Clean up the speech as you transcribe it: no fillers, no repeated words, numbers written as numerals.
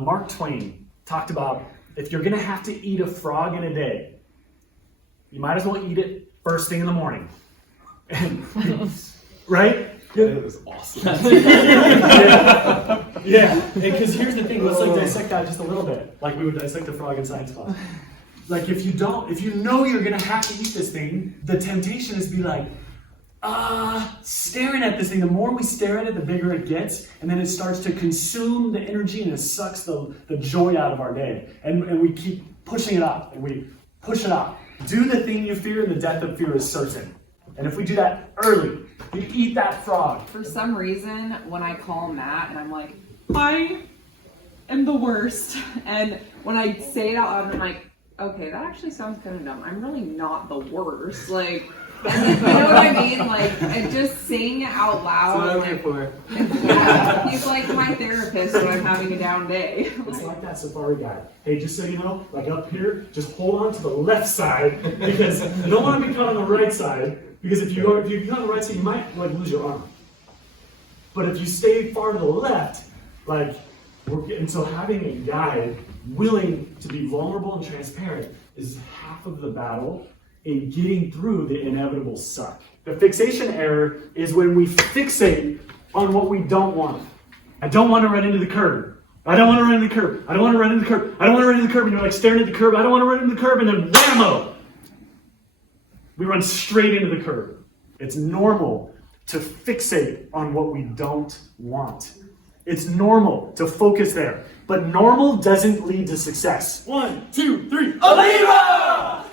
Mark Twain talked about if you're going to have to eat a frog in a day, you might as well eat it first thing in the morning. Right? It was awesome. Yeah, because here's the thing, let's like dissect that just a little bit, like we would dissect the frog in science class. Like if you know you're gonna have to eat this thing, the temptation is to be like, staring at this thing. The more we stare at it, the bigger it gets, and then it starts to consume the energy and it sucks the joy out of our day. And we keep pushing it up, and we push it up. Do the thing you fear, and the death of fear is certain. And if we do that early, we eat that frog. For some reason, when I call Matt and I'm like, I am the worst. And when I say it out loud, I'm like, okay, that actually sounds kind of dumb. I'm really not the worst. Like, and then, you know what I mean? Like, and just saying it out loud. That's what I'm here for. Yeah, he's like my therapist when I'm having a down day. It's like that safari guide. Hey, just so you know, like up here, just hold on to the left side because you don't want to be caught on the right side. Because if you get on the right side, you might like lose your arm. But if you stay far to the left, like and so having a guide willing to be vulnerable and transparent is half of the battle in getting through the inevitable suck. The fixation error is when we fixate on what we don't want. I don't want to run into the curb. I don't want to run into the curb. I don't want to run into the curb. I don't want to run into the curb. And you're like staring at the curb. I don't want to run into the curb. And then whammo! We run straight into the curb. It's normal to fixate on what we don't want. It's normal to focus there. But normal doesn't lead to success. 1, 2, 3, Alleva!